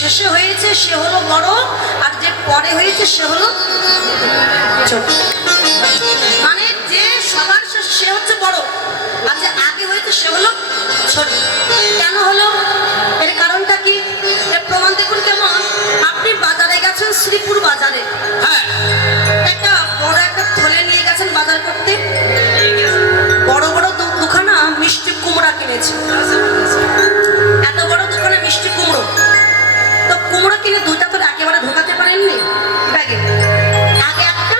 শেষে হয়েছে সে হলো বড়, আর যে পরে হয়েছে সে হলো ছোট। মানে যে সবার শেষে সে হচ্ছে বড়, আর যে আগে হয়েছে সে হলো ছোট। কেন হলো? এর কারণটা কি? এর প্রমাণ দেখুন কেমন। আপনি বাজারে গেছেন, শ্রীপুর বাজারে, হ্যাঁ একটা বড় একটা থলে নিয়ে গেছেন বাজার করতে, বড় বড় দুখানা মিষ্টি কুমড়া কিনেছে। এত বড় দোকানে মিষ্টি কুমড়ো, তো কুমড়ো কিনে দুইটা তো একেবারে ঢোকাতে পারেননি ব্যাগে। আগে একটা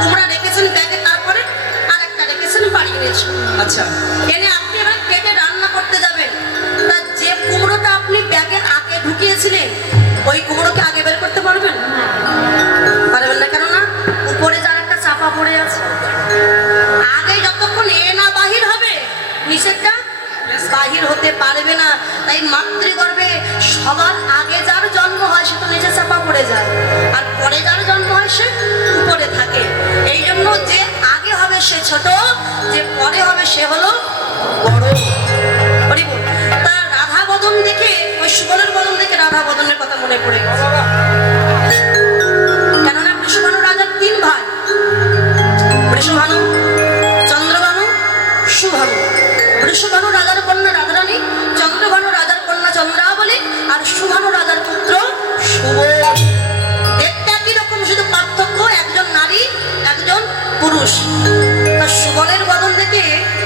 কুমড়া রেখেছেন ব্যাগে, তারপরে আর একটা রেখেছেন বাড়ি এনেছেন। আচ্ছা এনে আপনি এবার কেটে রান্না করতে যাবেন, তা যে কুমড়োটা আপনি ব্যাগে আগে ঢুকিয়েছিলেন ওই কুমড়োকে আগে বের করতে পারবেন? পারবেন না। কেননা উপরে যার একটা চাপা পড়ে আছে, আগে যতক্ষণ এ না বাহির হবে নিষেধটা বাহির হতে পারবে না। তাই মাতৃগর্ভে সবার আগে যার জন্ম হয় সে তো নিচে চাপা পড়ে যায়, আর পরে যার জন্ম হয় সে উপরে থাকে। এই জন্য যে আগে হবে সে ছোট, যে পরে হবে সে হলো বড়। তা রাধা বদন দেখে, ওই সুবলের বদন দেখে রাধা বদনের কথা মনে পড়ে গেছে। কেননা বৃষভানু রাজার 3 ভাই, বৃষভানু, চন্দ্রভানু, সুভানু। বৃষভানু রাজার কন্যা রাধারানী, চন্দ্রভানু রাজার কন্যা চন্দ্রাবলী, আর সুভানু রাজার পুত্র সুবল। দেখতে একই রকম, শুধু পার্থক্য একজন নারী একজন পুরুষ। তা সুবলের বদন দেখে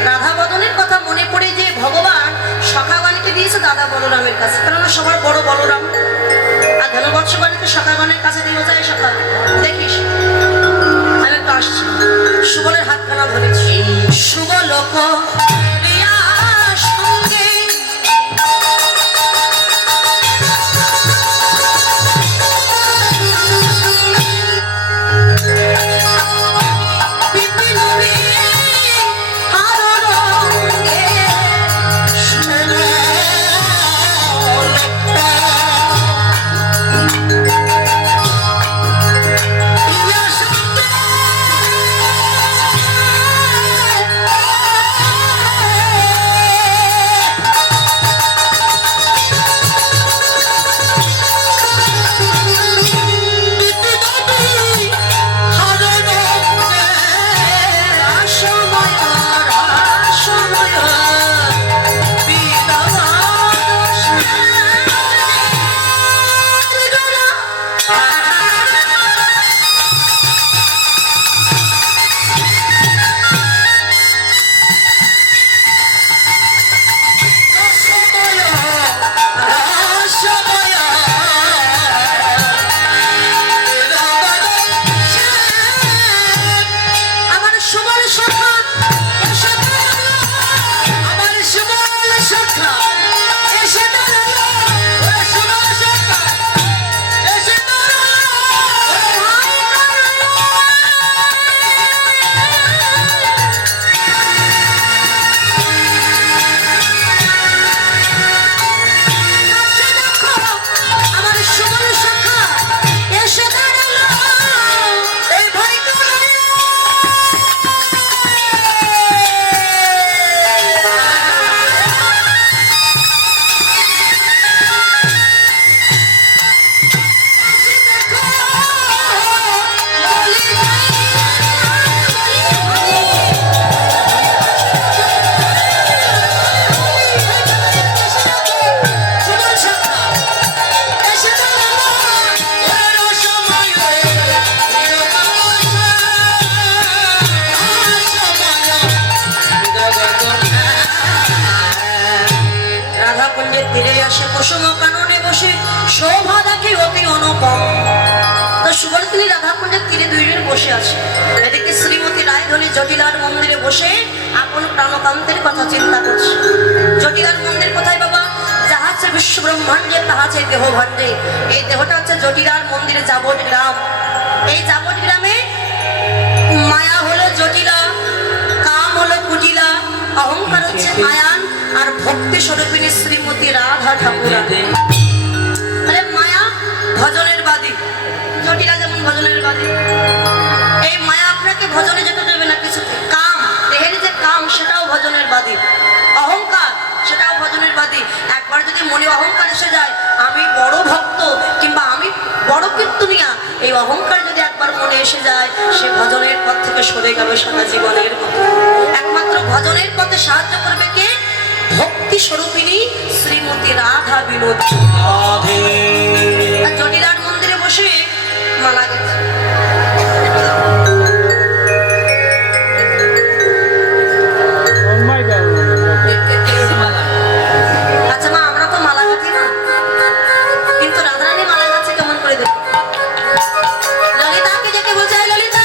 রাধা বদনের কথা মনে পড়ে যে ভগবান সখাগণকে দিয়েছে দাদা বলরামের কাছে, কেননা সবার বড় বলরাম। আর ধনবৎসবাণীকে সখাগণের কাছে দিয়ে যায়, সখা দেখিস আমি একটু আসছি। সুবলের হাতখানা ধরেছি, সুবলোক সঙ্গে তীরে আসে কুসুম কাননে বসে শোভা দেখে অতি অনুপম। তো সুবল তিনি রাধাকুণ্ডের তীরে দুইজন বসে আছে। এদিকে শ্রীমতী রায়ধনী জটিলার মন্দিরে বসে আপন প্রাণকান্তের কথা চিন্তা করছে। জটিলার মন্দির কোথায় বাবা? যাহা আছে বিশ্ব ব্রহ্মাণ্ডে তাহা আছে দেহ ভাণ্ডে। এই দেহটা হচ্ছে জটিলার মন্দিরে যাবট গ্রাম। এই যাবট গ্রামে মায়া হলো জটিলা, কাম হলো কুটিলা, অহংকার হচ্ছে আয়ান, আর ভক্তি স্বরূপিনী শ্রীমতী রাধা ঠাকুর। মায়া ভজনের বাদী, জটিলা যেমন ভজনের বাদী। এই মায়া আপনাকে ভজনে যেতে দেবে না কিছুতে। কাম, দেহের যে কাম সেটাও ভজনের বাদী। অহংকার সেটাও ভজনের বাদী। একবার যদি মনে অহংকার এসে যায় আমি বড় ভক্ত, অহংকার যদি একবার মনে এসে যায়, সে ভজনের পথ থেকে সরে গেল সারা জীবনের মতো। একমাত্র ভজনের পথে সাহায্য করবে কে? ভক্তি স্বরূপিণী শ্রীমতী রাধা বিনোদী। আর জটিলার মন্দিরে বসে মালা গেছে। আচ্ছা মা, আমরা তো মালা গাঁথি না, কিন্তু রাধারানী মালা গাছে কেমন করে দেখি? ললিতাকে ডেকে বলছে, ললিতা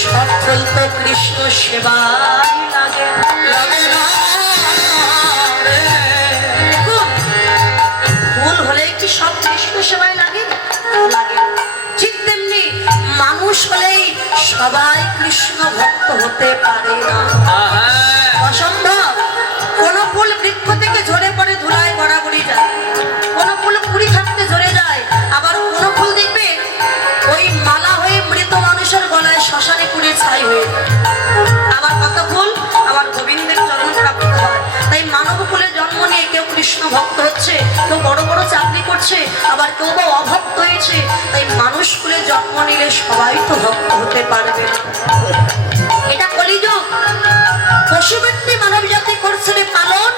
সফল তো কৃষ্ণ সেবায় লাগে, ভুল হলে কি সব কৃষ্ণ সেবায় লাগে? লাগে। ঠিক তেমনি মানুষ হলেই সবাই কৃষ্ণ ভক্ত হতে পারে না, অসম্ভব। কোন ফুল বৃক্ষ থেকে ঝরে পড়ে ধুলায় গড়াগড়ি যায়, কোন ফুল কুড়ি থাকতে ঝরে যায়, আবার কোন ফুল দেখবে ওই মালা হয়ে মৃত মানুষের গলায় শ্মশানে পুড়ে ছাই হয়ে যায়। আবার কত ফুল আবার গোবিন্দের চরণ প্রাপ্ত হয়। তাই মানব কুলে জন্ম নিয়ে কেউ কৃষ্ণ ভক্ত হচ্ছে, কেউ বড় বড় চাকরি করছে, আবার কেউ বা অভক্ত হয়েছে। তাই মানুষ কুলে জন্ম নিলে সবাই তো ভক্ত হতে পারবে না। এটা কলিযুগ। পশু ব্যক্তি মানব জাতি করছে রে পালন,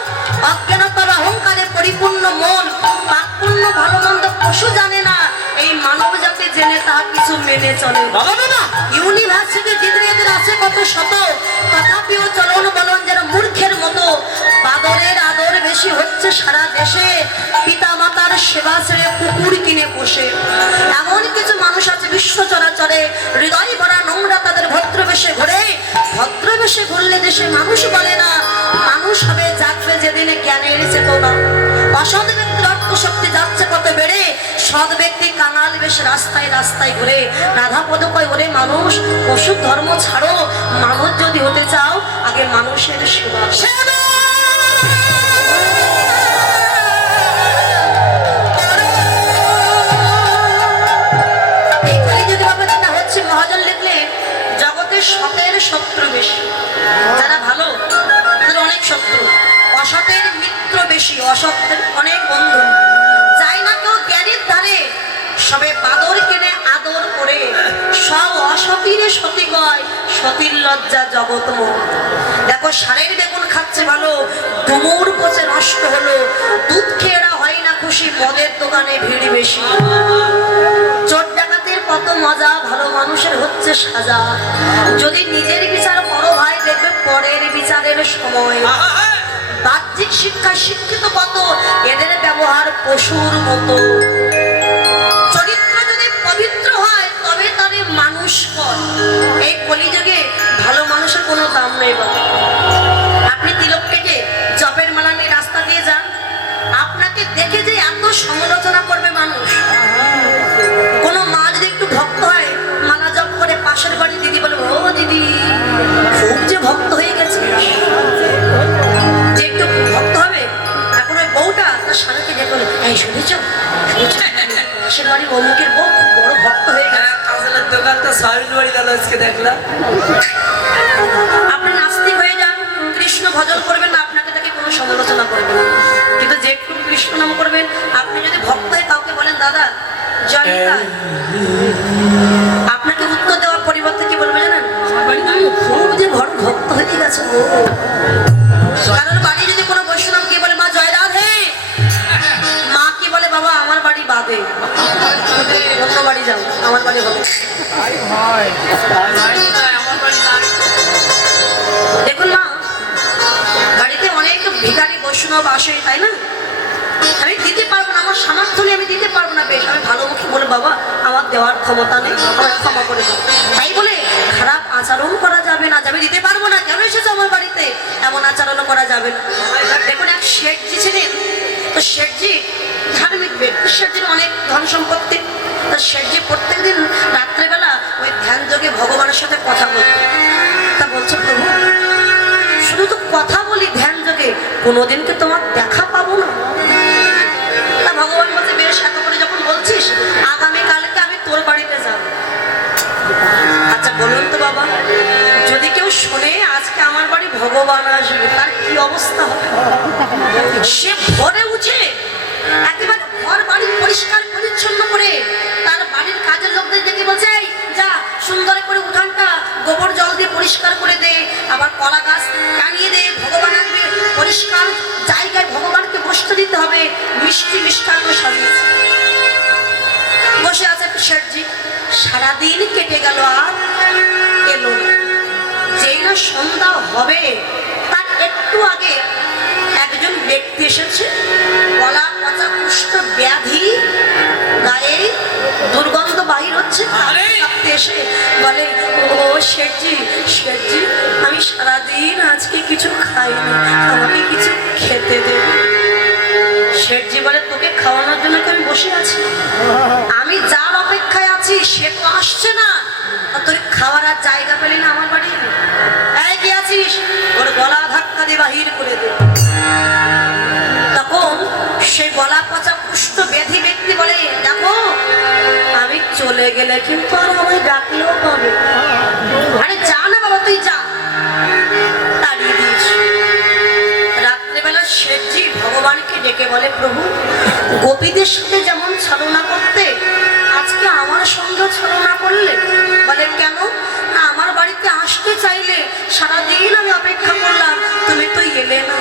অজ্ঞানতার অহংকারে পরিপূর্ণ মন। পাপপূর্ণ ভালো মন্দ পশু জানে না, এই মানব জাতি জেনে তা কিছু মেনে চলে। ইউনিভার্সিটি ডিগ্রি এদের আছে কত শত, তথাপিও চলন বলন যেন মূর্খের মতো। বাদরের আদর বেশি হচ্ছে সারা দেশে, পিতা মাতার সেবা ছেড়ে কুকুর কিনে বসে। এমন কিছু মানুষ আছে বিশ্ব চরাচরে, হৃদয় ভরা নোংরা তাদের ভদ্রবেশে ঘোরে। ভদ্রবেশে ঘুরলে দেশে মানুষ বলে না, মানুষ হবে জাগবে যেদিনে জ্ঞানের চেতনা। অসৎ ব্যক্তির অর্থ শক্তি যাচ্ছে কত বেড়ে, সৎ ব্যক্তি কাঙাল বেশ রাস্তায় রাস্তায় ঘুরে। রাধা পদ কয়, ওরে মানুষ, পশু ধর্ম ছাড়ো, মানুষ যদি হতে চাও আগে মানুষের সেবা। মহাজন লিখলেন, জগতের সতের শত্রু বেশি, যারা ভালো তাদের অনেক শত্রু, অসতের মিত্র বেশি, অসতের অনেক বন্ধু। যাই না কেউ জ্ঞানের ধারে, সবে বাদর কেনে আদর করে। সব অসতীরে সতী কয়, সতীর লজ্জা জগৎ মোহ। দেখো সারের বেগুন খাচ্ছে ভালো, ডুমুর পচে নষ্ট হলো। দুধ খেয়ে এরা হয় না খুশি, মদের দোকানে ভিড় বেশি। চোর ডাকাতের কত মজা, ভালো মানুষের হচ্ছে সাজা। যদি নিজের বিচার করো ভাই, দেখবে পরের বিচারের সময়। বাহ্যিক শিক্ষা শিক্ষিত কত, এদের ব্যবহার পশুর মতো। চরিত্র যদি পবিত্র হয় তবে তারে মানুষ কর। এই কলিযুগে ভালো মানুষের কোনো দাম নেই বাবা। আপনি তিলক কেটে জপের মালা নিয়ে রাস্তা দিয়ে যান, আপনাকে দেখে যে এত সমালোচনা করবে মানুষ। কোনো মা যদি একটু ভক্ত হয়, মালা জপ করে পাশের বাড়ি দিদি বলে, ও দিদি খুব যে ভক্ত হয়ে গেছে। যে একটু ভক্ত হবে, এখন ওই বউটা তার স্বামীকে দেখে বলে, এই শুনেছ পাশের বাড়ির অমুকের বউ খুব বড় ভক্ত হয়ে গেছে। দোকান তো সাবিন বাড়ি গেল আজকে দেখলাম। আপনি নাস্তিক হয়ে যান, কৃষ্ণ ভজন করবেন না, আপনাকে তাকে কোনো সমালোচনা করবে না। কিন্তু যে একটু কৃষ্ণ নাম করবেন, আপনি যদি ভক্ত হয়ে কাউকে বলেন দাদা জয় নিতাই, আপনাকে উত্তর দেওয়ার পরিবর্তে কি বলবে জানেন, খুব যে বড় ভক্ত হয়ে গেছে। কারণ বাড়ি যদি কোনো বৈষ্ণব কি বলে, মা জয় রাধে, মা কি বলে, বাবা আমার বাড়ি বাদে, অন্য বাড়ি যাও, আমার বাড়ি হবে। দেখুন মা, বাড়িতে অনেক ভিখারি বৈষ্ণব আসে, তাই না? আমি দিতে পারবো না, আমার সামর্থ্য নেই, আমি দিতে পারবো না। বেশ, আমি ভালোমুখী বলে, বাবা আমার দেওয়ার ক্ষমতা নেই, আমার ক্ষমা করে দাও। তাই বলে খারাপ আচরণ করা যাবে না, আমি দিতে পারবো না, কেন এসেছো আমার বাড়িতে, এমন আচরণ করা যাবে না। দেখুন এক শেঠজি ছিলেন, তো শেঠজি ধার্মিক ব্যক্তি, শেঠজির অনেক ধন সম্পত্তি। তা শেঠজি প্রত্যেকদিন রাত্রেবেলা ওই ধ্যান যোগে ভগবানের সাথে কথা বলতো। তা বলছে, প্রভু শুধু তো কথা বলি ধ্যান যোগে, কোনোদিন কি তোমার দেখা পাবো না? তা ভগবান বলছে, বেশ এত করে যখন বলছিস, আগামীকালকে আমি তোর বাড়িতে যাব। আচ্ছা বলুন তো বাবা, যদি কেউ শোনে আজকে আমার বাড়ি ভগবান আসবে, তার কি অবস্থা হবে? সে ভোরে উঠে একেবারে ঘর বাড়ি পরিষ্কার পরিচ্ছন্ন করে তার ডেকে বলছে, "এই, যা সুন্দর করে উঠানটা গোবর জল দিয়ে পরিষ্কার করে দে, আবার কলা গাছ টানিয়ে দে, ভগবান আসবে, পরিষ্কার জায়গায় ভগবানকে বসতে দিতে হবে, মিষ্টি মিষ্টান্ন সাজিয়েছে।" বসে আছে শেঠজি। সারাদিন কেটে গেল আর এলো না। যেই না সন্ধ্যা হবে তার একটু আগে একজন ব্যক্তি এসেছে, গলা পচা কুষ্ঠ ব্যাধি, গায়ে দুর্গন্ধ বাহির হচ্ছে, কাঁপতে এসে বলে, "ও শেঠজি, শেঠজি, আমি সারাদিন আজকে কিছু খাইনি, আমাকে কিছু খেতে দেবে?" শেঠজি বলে, "তোকে খাওয়ানোর জন্য কি আমি বসে আছি? আমি যার অপেক্ষায় আছি সে তো আসছে না, আর তোর খাওয়ার আর জায়গা পেলি না আমার বাড়ি? এই কি আছিস, ওর গলা ধাক্কা দিয়ে বাহির করে দে।" তখন সে গলা পচা কুষ্ঠ ব্যাধি ব্যক্তি বলে, "দেখো, আমি চলে গেলে কিন্তু আর আমায় ডাকলেও পাবে। আরে যা না বাবা, তুই যা।" তাড়িয়ে দিয়েছি। রাত্রেবেলা শেঠজি ভগবানকে ডেকে বলে, "প্রভু, গোপীদের সাথে যেমন ছলনা করতে, আজকে আমার সঙ্গে ছলনা করলে?" বলে, "কেন? না, আমার বাড়িতে আসতে চাইলে সারাদিন আমি অপেক্ষা করলাম, তুমি তো এলে না।"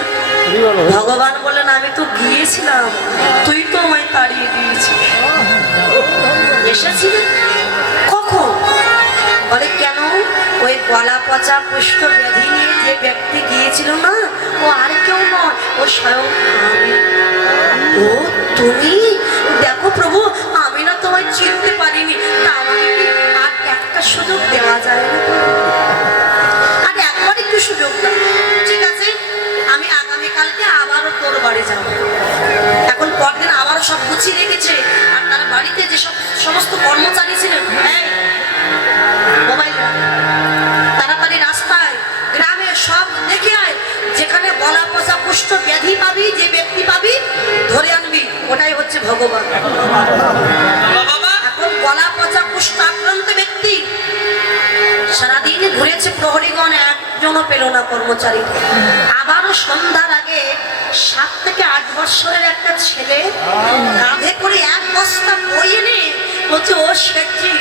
ভগবান বলেন, "আমি তো গিয়েছিলাম, তুই তো আমায় তাড়িয়ে দিয়েছিস। এসেছিলি কখন?" বলে, "কেন? ওই গলা পচা কুষ্ঠ ব্যাধি নিয়ে যে ব্যক্তি গিয়েছিল না, ও আর কেউ নয়, ও স্বয়ং আমি।" "ও তুমি? দেখো প্রভু, আমি না তোমায় চিনতে পারিনি, তা আমাকে কি আর একটা সুযোগ দেওয়া যায় না? আর একবার একটু সুযোগ দাও। ঠিক আছে, আমি আগামীকালকে আবারও তোর বাড়ি যাবো।" এখন পরদিন আবারও সব গুছিয়ে রেখেছে, আর তার বাড়িতে যে সমস্ত কর্মচারী ছিলেন, "এই, মোবাইল রাখ, তাড়াতাড়ি রাস্তায় গ্রামে সব দেখে আয়, যেখানে গলা পচা কুষ্ঠ ব্যাধি পাবি, যে ব্যক্তি পাবি ধরে আনবি, ওটাই হচ্ছে ভগবান।" এখন গলা পচা কুষ্ঠ আক্রান্ত ব্যক্তি সারাদিন ঘুরেছে, প্রহরীগণ একজনও পেল না কর্মচারী। আবারও সন্ধ্যার আগে 7 থেকে 8 বছরের একটা ছেলে কাঁধে করে এক বস্তা বই এনে বলছে, "ও শেঠজি,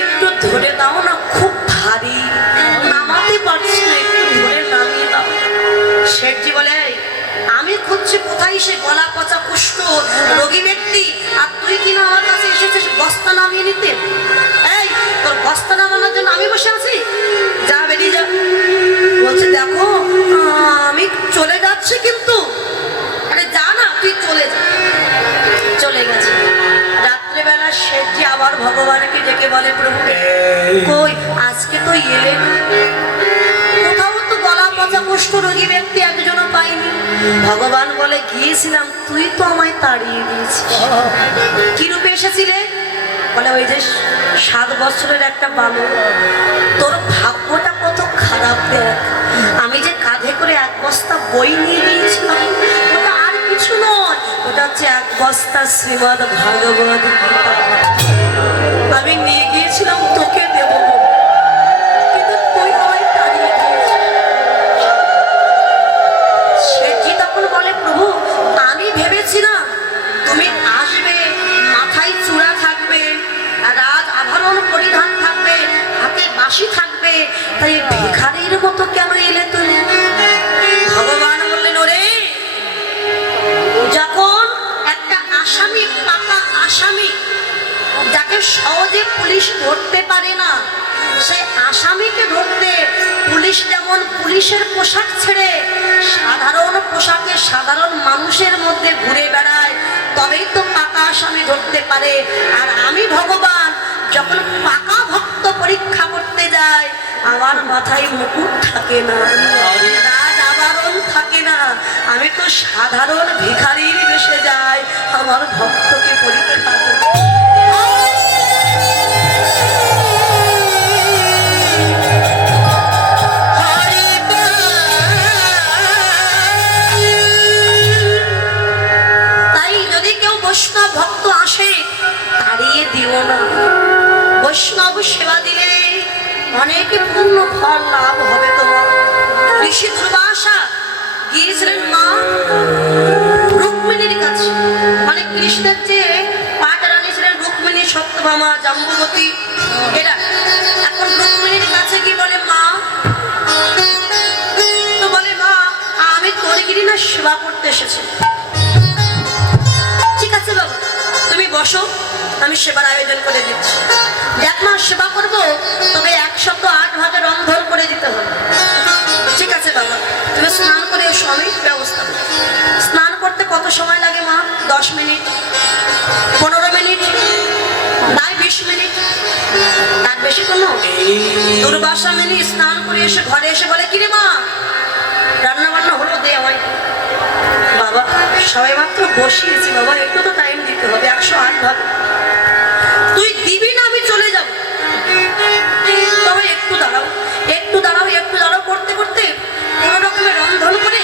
একটু ধরে দাও না, খুব ভারী, নামাতে পারছি না, একটু ধরে নামিয়ে দাও।" শেঠজি বলে, "আমি খুঁজছি কোথায় সে গলা পচা কুষ্ঠ রোগী ব্যক্তি, আর তুই কিনা আমার কাছে এসেছিস বস্তা নামিয়ে নিতে? এই, তোর বস্তা নামানোর জন্য আমি বসে আছি, যা বেরিয়ে যা।" বলছে, "দেখো, আমি চলে যাচ্ছি কিন্তু।" আরে যা না, তুই চলে যা। চলে গেছে। রাত্রেবেলা শেঠজি আবার ভগবানকে ডেকে বলে, "প্রভু, কই আজকে তো এলে না, কোথাও তো গলা পচা কুষ্ঠ রোগী ব্যক্তি একজনও পাইনি।" ভগবান বলে, "গিয়েছিলাম, তুই তো আমায় তাড়িয়ে দিয়েছিস। কি রূপে এসেছিলে?" বলে, "ওই যে 7 বছরের একটা বালক, তোর ভাগ্যটা কত খারাপ দেখ, আমি যে কাঁধে করে এক বস্তা বই নিয়ে গিয়েছিলাম, ওটা আর কিছু নয়, ওটা হচ্ছে এক বস্তা শ্রীমদ্ ভাগবত গীতা। আমি নিয়ে গিয়েছিলাম তোকে দেব, কিন্তু তুই আমায় তাড়িয়ে দিয়েছিস।" শেঠজি তখন বলে, "প্রভু, আমি ভেবেছিলাম তুমি আসবে, মাথায় চূড়া থাকবে, রাজ আভরণ পরিধান থাকবে, হাতে বাঁশি থাকবে, তাই ভিখারির মতো কেন এলে তুমি?" ভগবান বললেন, "ওরে, যখন একটা আসামি, পাকা আসামি, যাকে সহজে পুলিশ ধরতে পারে না, সেই আসামিকে ধরতে পুলিশ যেমন পুলিশের পোশাক ছেড়ে সাধারণ পোশাকে সাধারণ মানুষের মধ্যে ঘুরে বেড়ায়, তবেই তো পাকা আসামি ধরতে পারে। আর আমি ভগবান যখন পাকা ভক্ত পরীক্ষা করতে যাই, আমার মাথায় মুকুট থাকে না, রাজ আবরণ থাকে না, আমি তো সাধারণ ভিখারির বেশে যাই আমার ভক্তকে পরীক্ষা করতে।" তাই যদি কেউ বৈষ্ণব ভক্ত আসে, তাড়িয়ে দিও না। বৈষ্ণব সেবা দিলে অনেক পূর্ণ ফল লাভ হবে তোমার। ঋষি দুর্বাসা গিয়েছিলেন মা রুক্মিণীর কাছে, মানে কৃষ্ণের যে পাট রানী ছিলেন রুক্মিণী, সত্যভামা, জাম্বুবতী, এরা এখন রুক্মিণীর কাছে কি বলে, মা তো বলে, মা আমি তোর গিরি না সেবা করতে এসেছি। ঠিক আছে বাবা, তুমি বসো, আমি সেবার আয়োজন করে দিচ্ছি। দেখ মা, সেবা করবো, তবে 108 ভাগে রন্ধন করে দিতে হবে। ঠিক আছে বাবা, তুমি স্নান করে এসো, আমি ব্যবস্থা করবো। স্নান করতে কত সময় লাগে মা? 10 মিনিট, 15 মিনিট, প্রায় 20 মিনিট, তার বেশি কোনো। দুর্বাসা মিনি স্নান করে এসে ঘরে এসে বলে, কিরে মা রান্না বান্না হলো, দে আমায়। বাবা সবাই মাত্র বসিয়েছি বাবা, একটু তো টাইম দিতে হবে। 108 ভাগ তুই দিবি না, আমি চলে যাব। তবে একটু দাঁড়াও, একটু দাঁড়াও, একটু দাঁড়াও করতে করতে কোন রকমের রন্ধন করে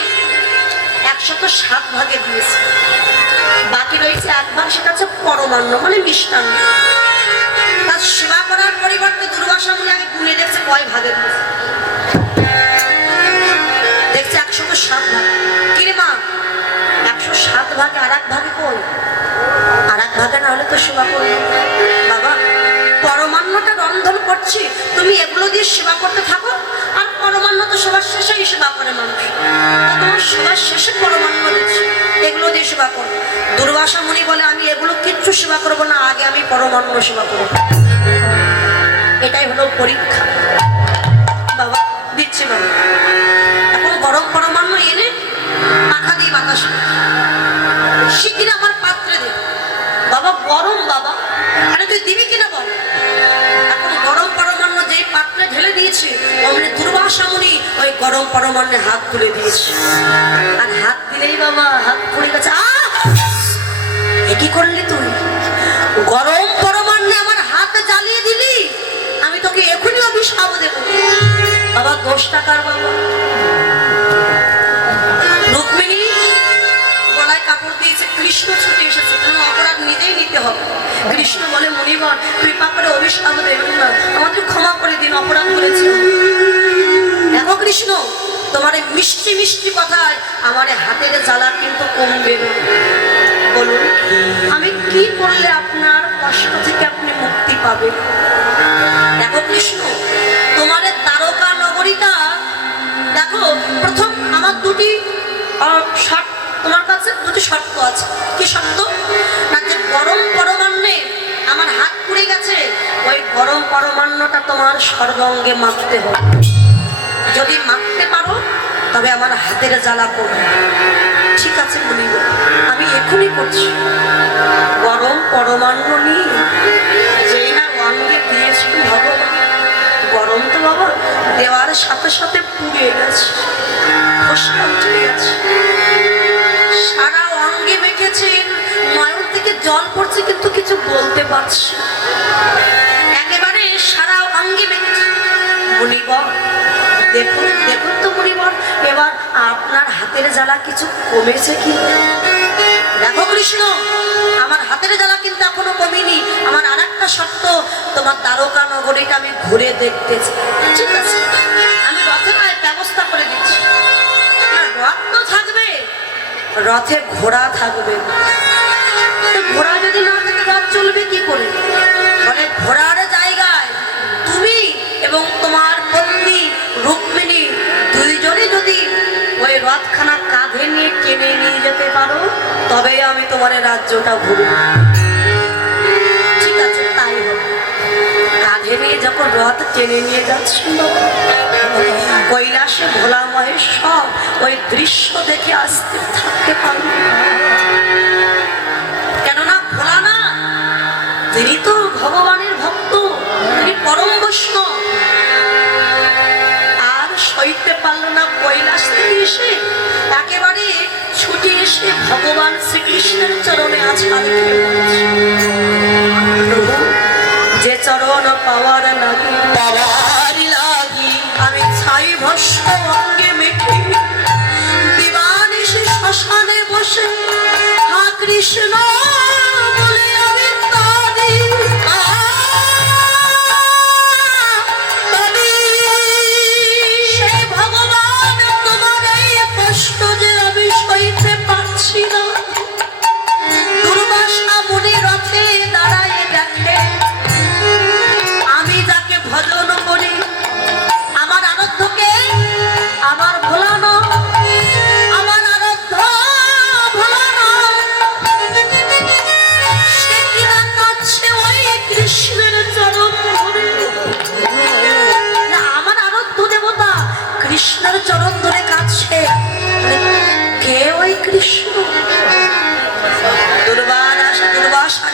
107 ভাগে দিয়েছে। বাকি রয়েছে 1 ভাগ, সেটা হচ্ছে পরমান্ন মানে মিষ্টান্ন। তার সেবা করার পরিবর্তে দুর্বাসা মুনি আগে গুনে দেখছে কয় ভাগে দিয়েছে। দেখছে 107 ভাগ। কিরে মা 107 ভাগে আর 1 ভাগে কই? আর 1 ভাগে না হলে তো সেবা করবো। বাবা পরমান্নটা রন্ধন করছি, তুমি এগুলো দিয়ে সেবা করতে থাকো। আর পরমান্ন তো সবার শেষেই সেবা করে মানুষ, তোমার সবার শেষে পরমান্ন দিচ্ছি, এগুলো দিয়ে সেবা করো। দুর্বাসা মুনি বলে, আমি এগুলো কিচ্ছু সেবা করবো না, আগে আমি পরমান্ন সেবা করবো। এটাই হলো পরীক্ষা। বাবা দিচ্ছি বাবা। এখন গরম পরমান্ন এনে মাথা দিয়ে বাতাস শিগগির আমার পাত্রে দে। বাবা গরম বাবা, আরে তুই দিবি কিনা বল। এখন গরম পরমান্ন যেই পাত্রে ঢেলে দিয়েছে, অমনি দুর্বাসা মুনি ওই গরম পরমান্নে হাত তুলে দিয়েছে। আর হাত দিলেই বাবা হাত পড়ে গেছে। এ কি করলি তুই? গরম পরমান্নে আমার হাত জ্বালিয়ে দিলি, আমি তোকে এখনই অভিশাপ দেবো। বাবা 10 টাকার বাবা। রুক্মিণী গলায় কাপড় দিয়েছে, কৃষ্ণ ছুটে এসেছে, কোনো অপরাধ নিজেই নিতে হবে। কৃষ্ণ বলে, মুনিবর কৃপা করে অভিশাপ দেবেন না, আমাদের ক্ষমা করে দিন, অপরাধ করেছি। দেখো কৃষ্ণ, তোমার এই মিষ্টি মিষ্টি কথায় আমার হাতের জ্বালা কিন্তু কমবে না। বলুন আমি কি করলে আপনার কষ্ট থেকে আপনি মুক্তি পাবেন? দেখো কৃষ্ণ, তোমার দ্বারকা নগরীটা দেখো, প্রথম আমার দুটি শর্ত, তোমার কাছে দুটি শর্ত আছে। কি শর্ত? না যে গরম পরমান্নে আমার হাত পুড়ে গেছে, ওই গরম পরমান্নটা তোমার সর্বাঙ্গে মাখতে হবে। যদি মাখতে পারো তবে আমার হাতের জ্বালা করবে। ঠিক আছে বলি, আমি এখনই করছি। গরম পরমান্ন নিয়ে যেই না অঙ্গে দিয়েছি ভগবান, গরম তো বাবা দেওয়ার সাথে সাথে পুড়ে গেছে, ফসকা উঠে গেছে, সারা অঙ্গে মেখেছে, নয়ন থেকে জল পড়ছে, কিন্তু কিছু বলতে পারছি একেবারে সারা অঙ্গে মেখেছে। মুনিবর দেখুন দেখুন তো মুনিবর, এবার আপনার হাতের জ্বালা কিছু কমেছে কি? দেখো কৃষ্ণ, আমার হাতের জ্বালা কিন্তু এখনো কমেনি। আমার আর একটা শর্ত, তোমার দ্বারকা নগরীটা আমি ঘুরে দেখতে চাই। ঠিক আছে, আমি রথের ব্যবস্থা করে দিচ্ছি। রথ তো থাকবে, রথে ঘোড়া থাকবে। ঘোড়া যদি না থাকে রথ চলবে কি করে? মানে ঘোড়ার জায়গায় তুমি এবং তোমার পত্নী রুক্মিণী দুইজনে যদি ওই রথখানা কাঁধে নিয়ে টেনে নিয়ে যেতে পারো, তবে আমি তোমার রাজ্যটা ঘুরব। ঠিক আছে, তাই হবে। কাঁধে নিয়ে যখন রথ টেনে নিয়ে যাচ্ছি, কৈলাসে ভোলা মহেশ্বর ওই দৃশ্য দেখে আসতে থাকতে পারবে। কেননা ভোলা না, তিনি তো ভগবানের ভক্ত, তিনি পরম বৈষ্ণব। আর সইতে পারল না কৈলাস থেকে এসে একেবারে ছুটে এসে ভগবান শ্রীকৃষ্ণের চরণে আছাড় খেয়ে পড়েছে। যে চরণ পাওয়ার লাগি আমি ছাই ভস্ম অঙ্গে মেখে দিবানিশি শ্মশানে বসে হা কৃষ্ণ বলে আমি কাঁদি। সেই ভগবান তোমার এই কষ্ট যে আমি সইতে পারছি না, দুর্বাসা মুনির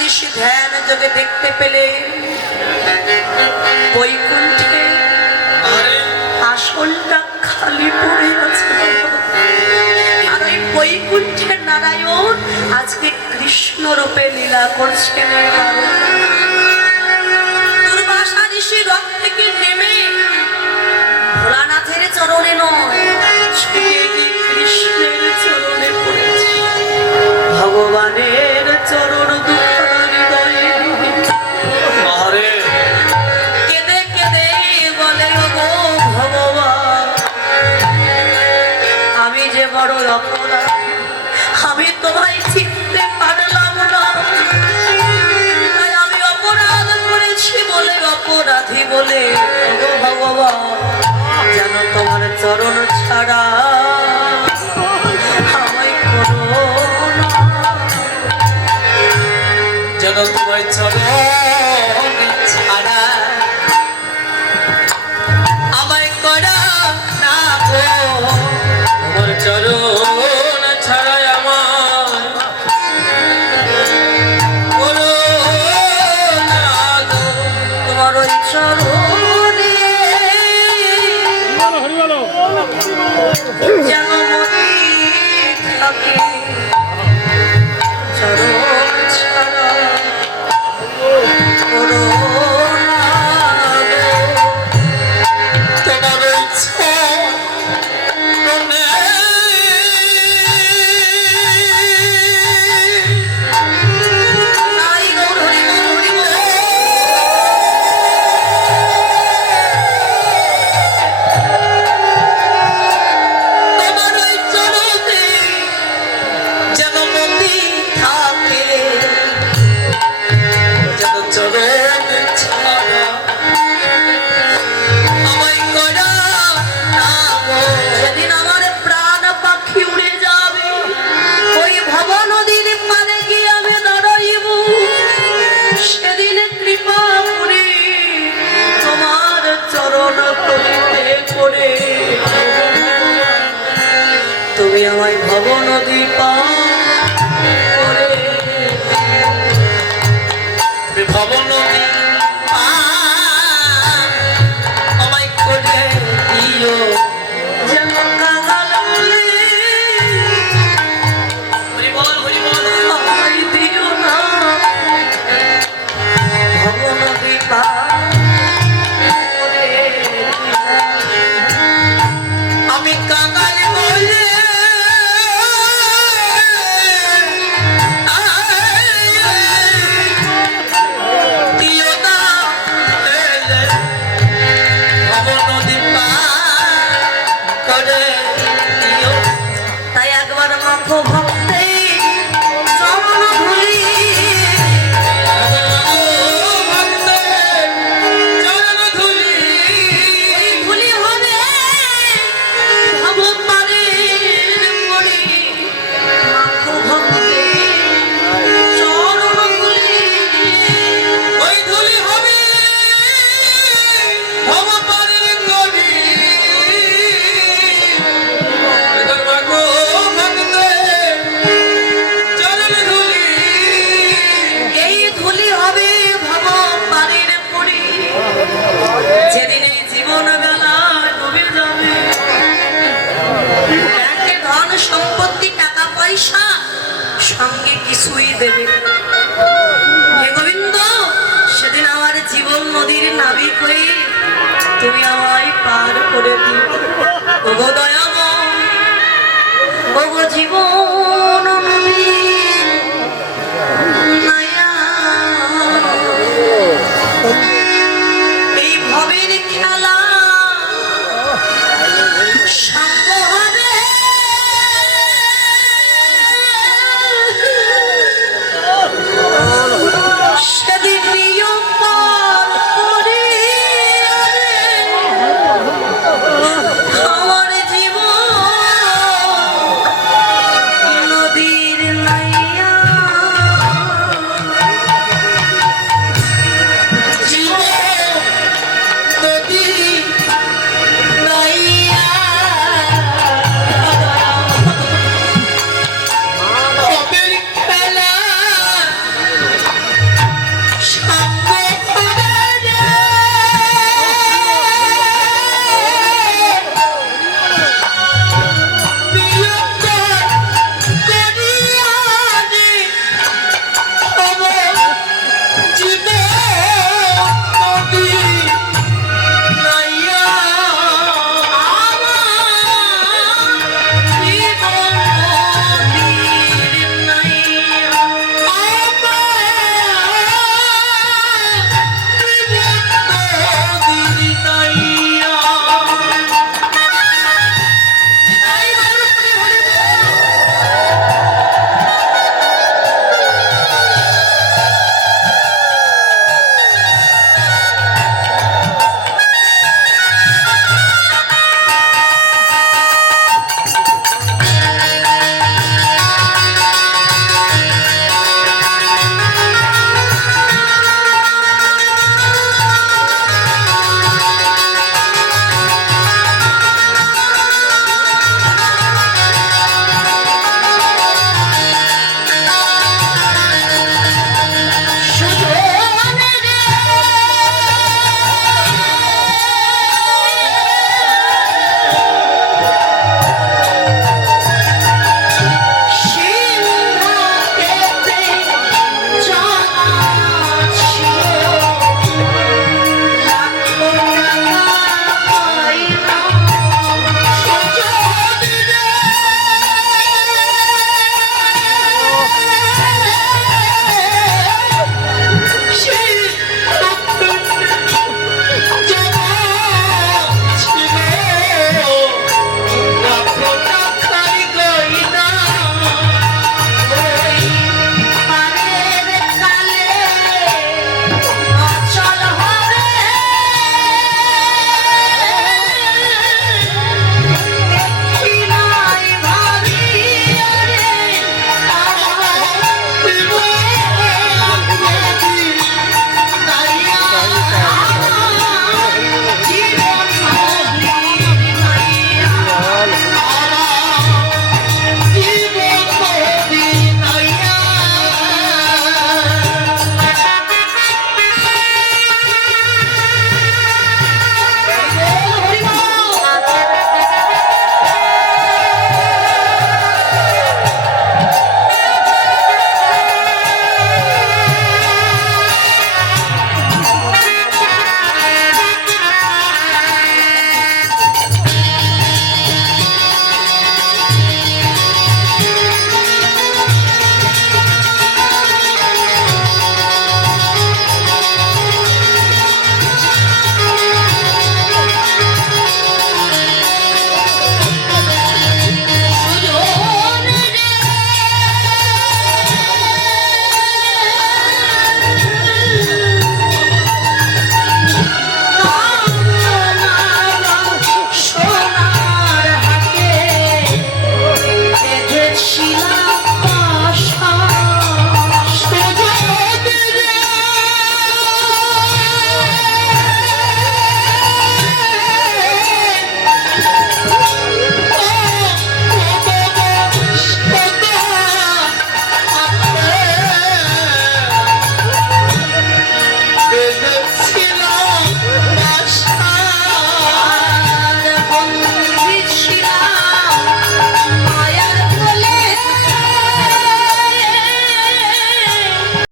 দিশি ধ্যান যোগে দেখতে পেলে বৈকুণ্ঠে আসনটা খালি পড়ে আছে। আর ওই বৈকুণ্ঠের নারায়ণ আজকে কৃষ্ণ রূপে লীলা করছেন। দুর্বাসা ঋষি রথ থেকে নেমে ভোলানাথের চরণে নয়, ছুটে গিয়ে কৃষ্ণের চরণে পড়েছে। ভগবানের চরণ দুখানা হৃদয়ে কেঁদে কেঁদে বলে, ওগো ভগবান, আমি যে বড় অপরাধী, আমি তোমায় চিনতে পারলাম না। তাই আমি অপরাধ করেছি বলে, অপরাধী বলে, ওগো ভগবান, যেন তোমার চরণ ছাড়া আমায় করো না। যেন তোমার চরণ ছাড়া আমায় করো না গো। তোমার চরণ ছাড়া আমার করো না গো। তোমার ওই চরণে যেন মতি থাকে, চরণ ছাড়া করো না গো। তোমার চরণে নাই গৌর হরি গৌর হরি গৌর। তোমার ওই চরণে যেন মতি থাকে, যেন চরণ ছাড়া আমায় করা না গো। সেদিন আমার প্রাণ পাখি উড়ে যাবে, ওই ভব নদীর পারে গিয়ে আমি দাঁড়াইব। সেদিন কৃপা করে তোমার চরণ তলিতে করে তুমি আমায় ভব নদী পার করে ভবন